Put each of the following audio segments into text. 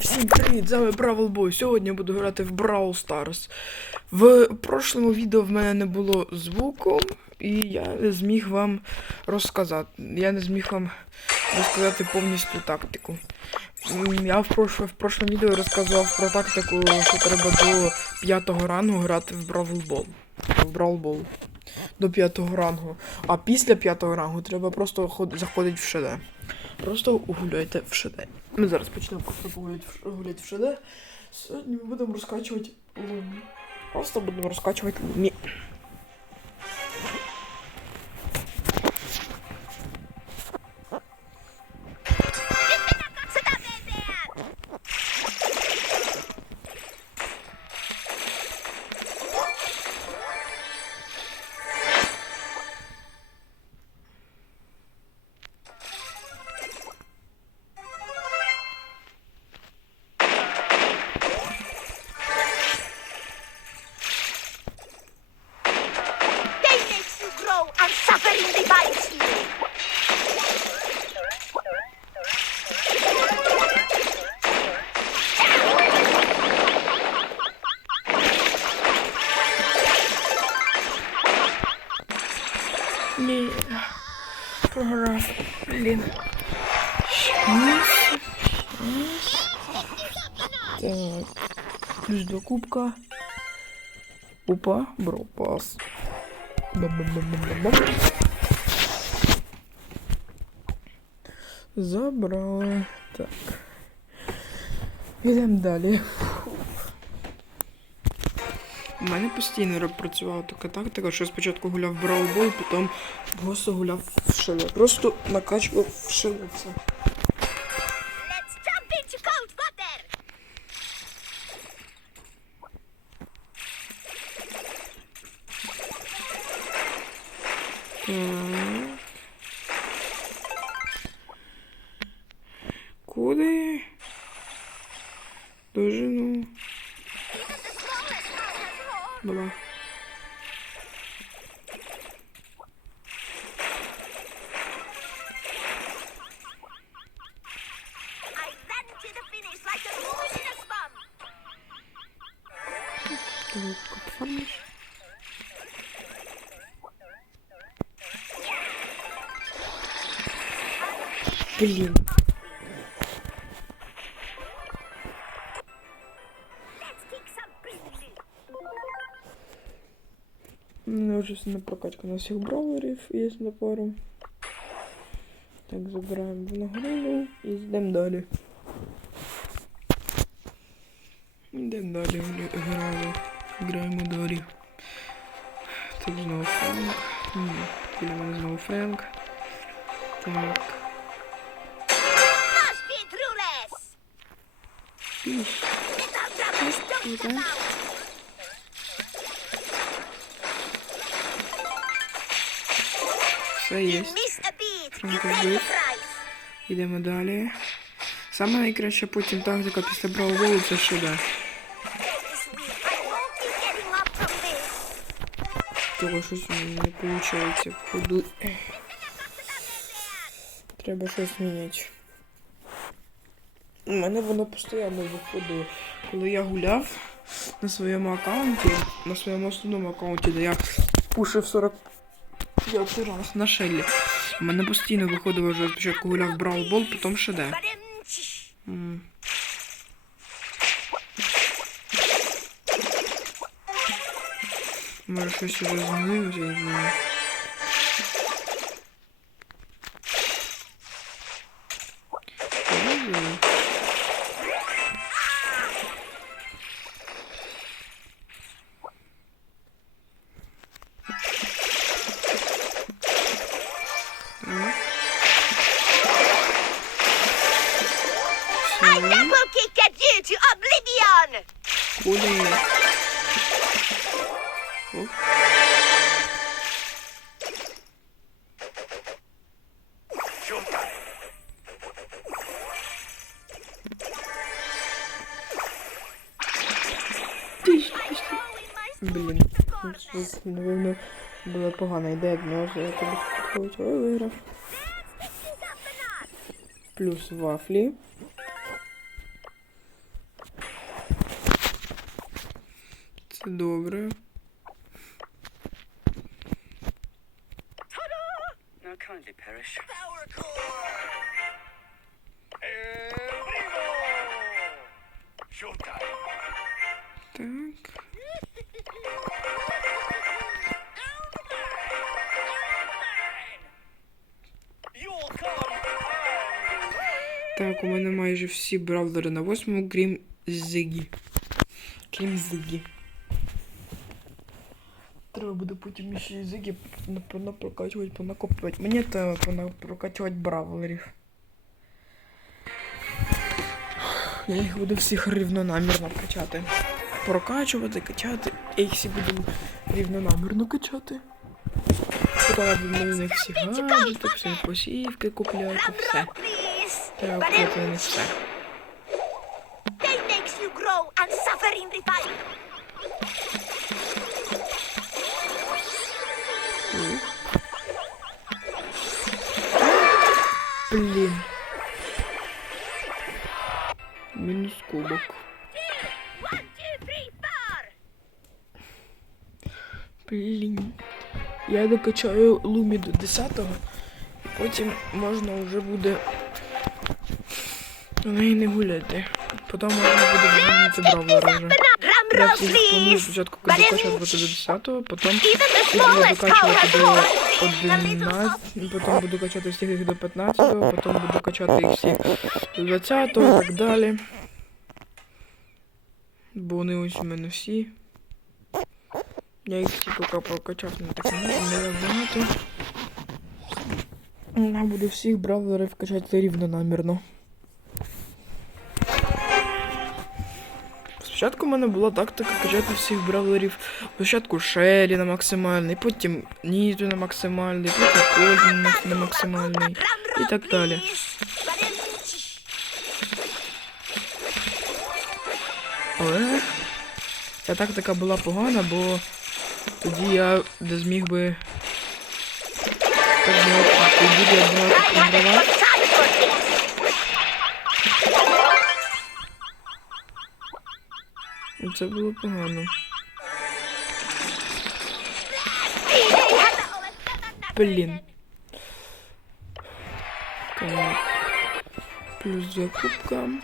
Всім привіт! З вами Бравл Бой. Сьогодні я буду грати в Brawl Stars. В прошлому відео в мене не було звуку, і я не зміг вам розказати. Я не зміг вам розказати повністю тактику. Я в, прошло, в прошлому відео розказував про тактику, що треба до п'ятого рангу грати в Бравл Бол. В Brawl Ball. До п'ятого рангу. А після п'ятого рангу треба просто ход- заходити в ШД. Просто гуляйте в ШД. Ми зараз почнемо просто погуляти в, ШД. Сьогодні ми будемо розкачувати луні. Просто будемо розкачувати лумі. Плюс два кубка. Опа, бропас. Забрали. Так. Йдемо далі. У мене постійно працювала така тактика, що я спочатку гуляв в браубол, потім просто гуляв в шеле. Просто накачував в шеле все. Так. Куди? Дожину. Була. I ran to Блін. Let's kick some briefly. У мене вже на прокачка на всіх браулерів є на пару. Так, забираємо винагороду і йдемо далі. Йдемо далі, граємо. Граємо далі. Тут знову Френк. Ні, біля мене знову Френк. Так. you Frank pay the Good. price. Йдемо далі. Саме найкраща потім тактика після брауволу це ШД. This week I won't be getting up from this. Того щось не виходить в ходу. Треба щось змінити. У мене воно постійно виходило. Коли я гуляв на своєму аккаунті, на своєму основному аккаунті, де я пушив 45 раз на шеллі. У мене постійно виходило, я спочатку гуляв Brawl Ball, потім ШД. Ba-dum-tsh. Може щось уже змінилося, я не знаю. Блін, це, напевно, була погана ідея від нього, я тобі підходить. Виграв. Плюс вафлі. kindly perish. Power core! El primo! Showtime! Так. You'll come Так, у мене майже всі бравлери на восьмому, крім Зигі. Крім Зигі. Буде потім ще Зигі прокачувати, понакопувати. Мені треба прокачувати бравлерів. Я їх буду всіх рівнонамірно качати. Прокачувати, качати. Я їх всі буду рівнонамірно качати. Потім на них всі гаджети, всі посівки купляти, все. Треба купити не все. Блін. Мінус кубок. Блін. Я докачаю лумі до 10-го. Потім можна вже буде на неї не гуляти. Потім можна буде змінити бравлера вже. Я всіх планую спочатку then докачувати до 10-го, потім їх буду powers до fall in the little 11, soft потім буду качати всіх їх до 15-го, потім буду качати їх всіх до 20-го і так далі. Бо вони ось у мене всі. Я їх всі поки прокачав не так не багато. Я буду всіх бравлерів качати рівнонамірно. Спочатку в мене була тактика качати всіх бравлерів. Спочатку Шелі на максимальний, потім Ніту на максимальний, потім Кольн на- максимальний. І так далі. Але ця тактика була погана, бо тоді я не зміг би. Тоді я багато програвав. Це було погано. Блін. Так. Плюс four.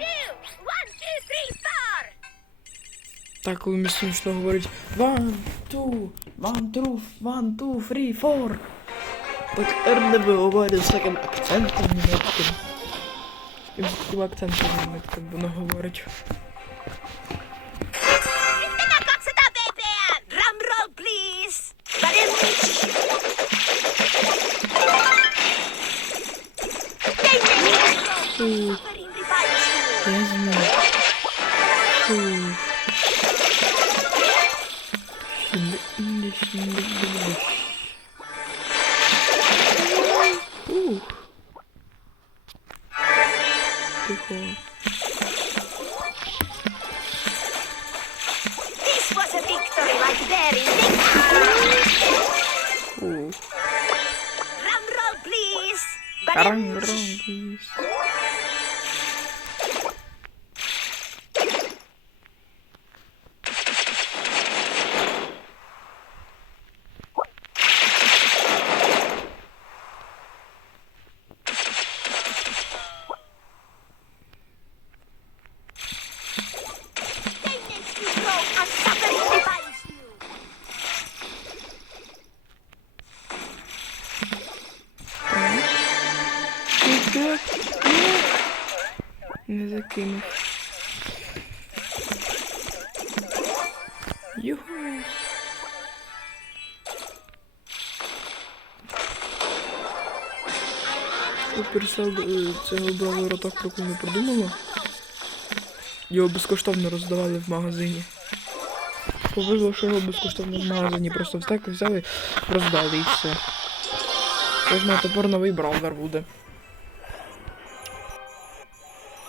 Так, коли мені смішно говорить one, two, one, two, one, two, three, four. Так Ернебе говорить з таким акцентом німецьким. І з таким акцентом німецьким воно говорить. Ty... Jezu. Ty... Şimdi indi şimdi indi. Uh. Tycho. This was a victory like there is victory. Uh. Drum roll please. Ram roll please. Так. Не закинув. Юху. Суперсел е, цього бравлера так прикольно придумала. Його безкоштовно роздавали в магазині. Повезло, що його безкоштовно в магазині. Просто так взяли, роздали і все. Кожного тепер новий браузер буде.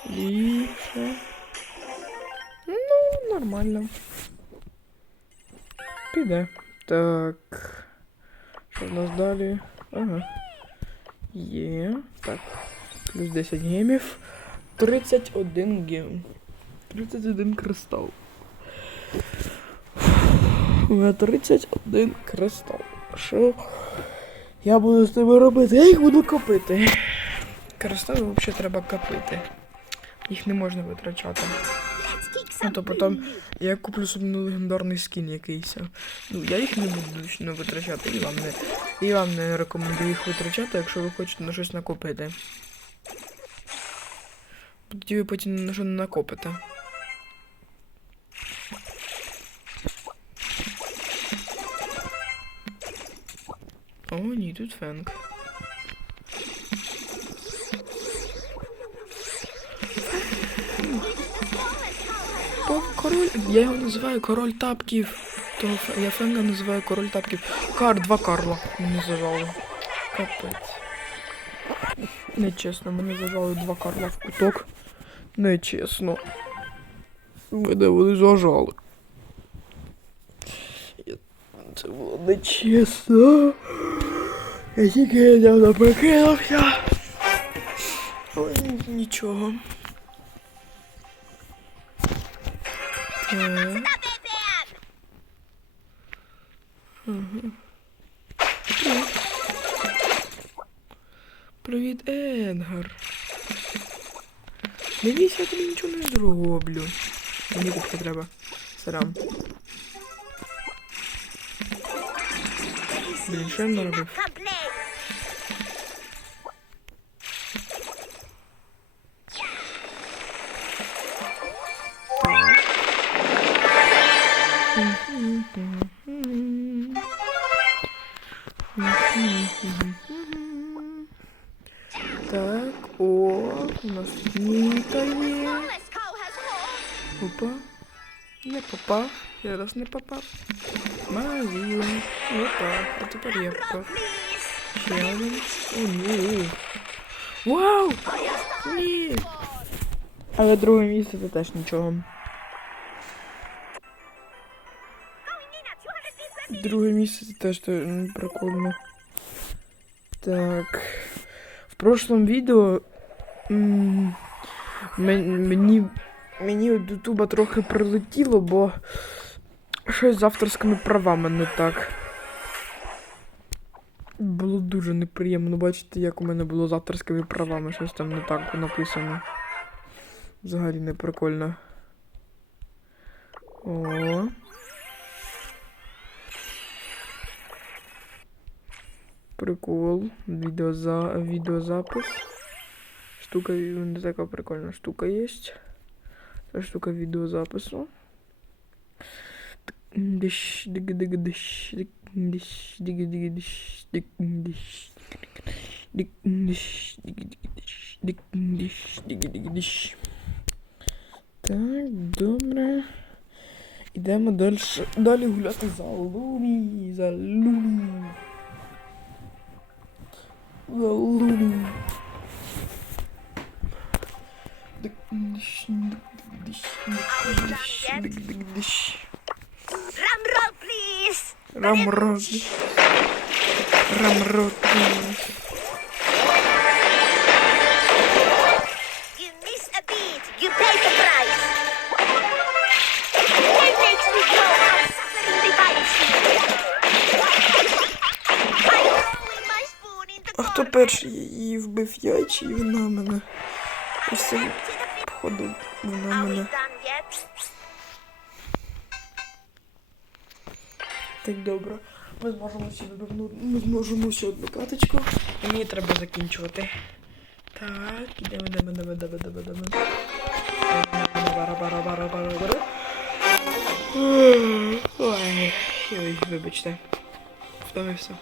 І що? Ну, нормально. Піде. Так. Що в нас далі? Ага. Є. Так. Плюс 10 гемів. 31 гем. 31 кристал. У мене 31 кристал. Що я буду з ними робити? Я їх буду копити. Кристали взагалі треба копити. Їх не можна витрачати. А то потім я куплю собі ну, легендарний скін якийсь. Ну, я їх не буду точно витрачати, і вам не, і вам не рекомендую їх витрачати, якщо ви хочете на щось накопити. Тоді ви потім на що не накопите. О, ні, тут фенк. Король. Я його називаю король тапків. То я Фенга називаю король тапків. Кар, два Карла мене зажали. Капець. Нечесно, мене зажали два Карла в куток. Нечесно. Мене вони зажали. Це було нечесно. Я тільки недавно прикинувся. Але нічого. Привіт. Не бійся, я тобі нічого не зроблю. Мені кубки треба. Сарам. Блін, що я наробив? Complain! Так, о, у нас тут Ніта є. Smallest cow has wool. Опа. Не попав. Ще раз не попав. Мазію. Опа. А тепер я попав. Please! Ще один. О, ні. Вау! Ні. Але друге місце це теж нічого. Going in at 250 meters. Друге місце це теж те- м, прикольно. Так. В прошлом відео мені, мені від Ютуба трохи прилетіло, бо щось з авторськими правами не так. Було дуже неприємно бачити, як у мене було з авторськими правами. Щось там не так написано. Взагалі не прикольно. О. Прикол. Відеоза... Відеозапис. Штука, не така прикольна штука є. Це штука відеозапису. Так, добре. Ідемо далі, далі гуляти за Лумі, за Лумі. Дик, диш. Drum roll, please! Перший її вбив я чи вона мене? Усе the походу вона мене. Так добре. Ми зможемо ще вибивну. Ми зможемо ще одну каточку. І мені треба закінчувати. Так, ідемо, ідемо, ідемо, ідемо, ідемо, ідемо. Ой, ой, вибачте. Втомився.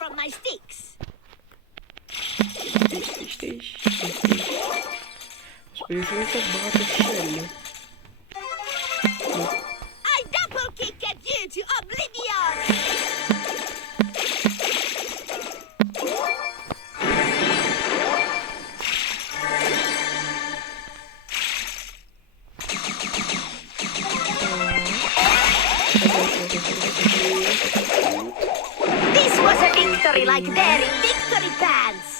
from my sticks. İşte işte. Böyle çok bağırtışı öyle. victory like they're in victory pants.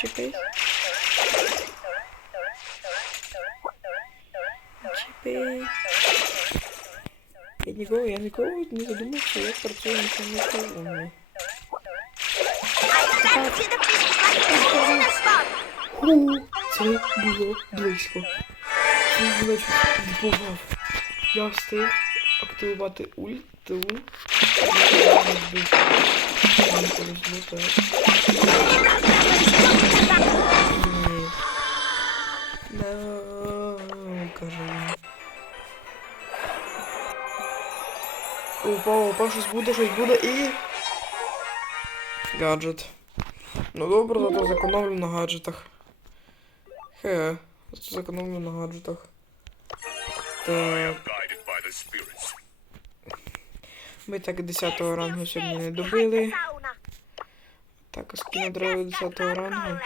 чіпись. Чіпись. Я нікого, я нікого не задумався, як працює механізм. I sent you the fish like a in a spot. Ху, Це було близько. Відбував. Я встиг активувати ульту. Так. Він. Опа, опа, щось буде, щось буде і... Гаджет. Ну добре, зато зекономлю на гаджетах. Хе, зекономлю на гаджетах. Так, ми так 10 го рангу сьогодні не добили. Так, треба 10 рангу.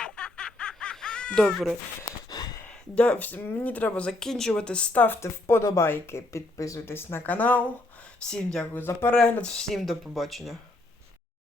Добре. Вс- мені треба закінчувати. Ставте вподобайки, підписуйтесь на канал. Всім дякую за перегляд, всім до побачення.